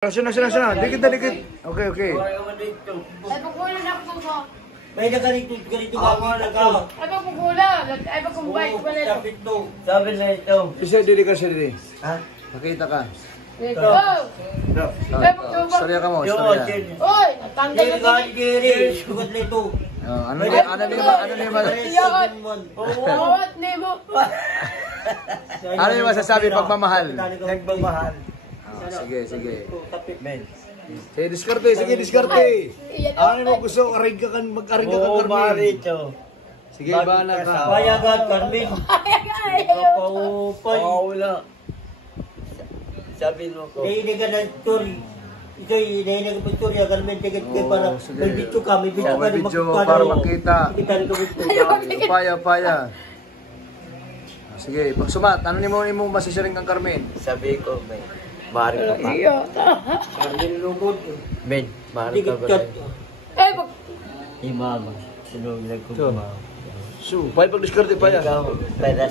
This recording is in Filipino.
Sana. Dikit. Okay. Ay, pagkulang na ako sa... May ganito ako nagawa. Ay, pagkulang. Ay, pagkumbay. Sabi na ito. Isa dili ka siya dili. Ha? Nakita ka. Let's go! Ay, pagkulang. Storya ka mo, storya. Uy, natanggal na Jerry, din. Jerry, sugat na ito. Ano niya Bawat nemo. Ano yung masasabi pagmamahal? Nagmamahal. Sige. Men. Sige, diskarte. Ano mo gusto? Mag-aring ka Oo, Carmen. marito. Sige, bahala ka. Payagan, Carmen. Papaupay. Wala. Sabi mo ko. Hindi ka na story. Ito yung inahinag ng story. Carmen, tigat ka para sige. may video ka. May video ka May video para makita. Hindi ka na Upaya. Sige, pag sumat, ano mo masisiring kang Carmen? Sabi ko, men. Mahal ka pa. Carmen lugod. Men, mahal ka Tigit ba? ka. Ay, pag... Imama. Sinunod ko ba? Pwede pag diskarte pa yan. Ikaw, peras.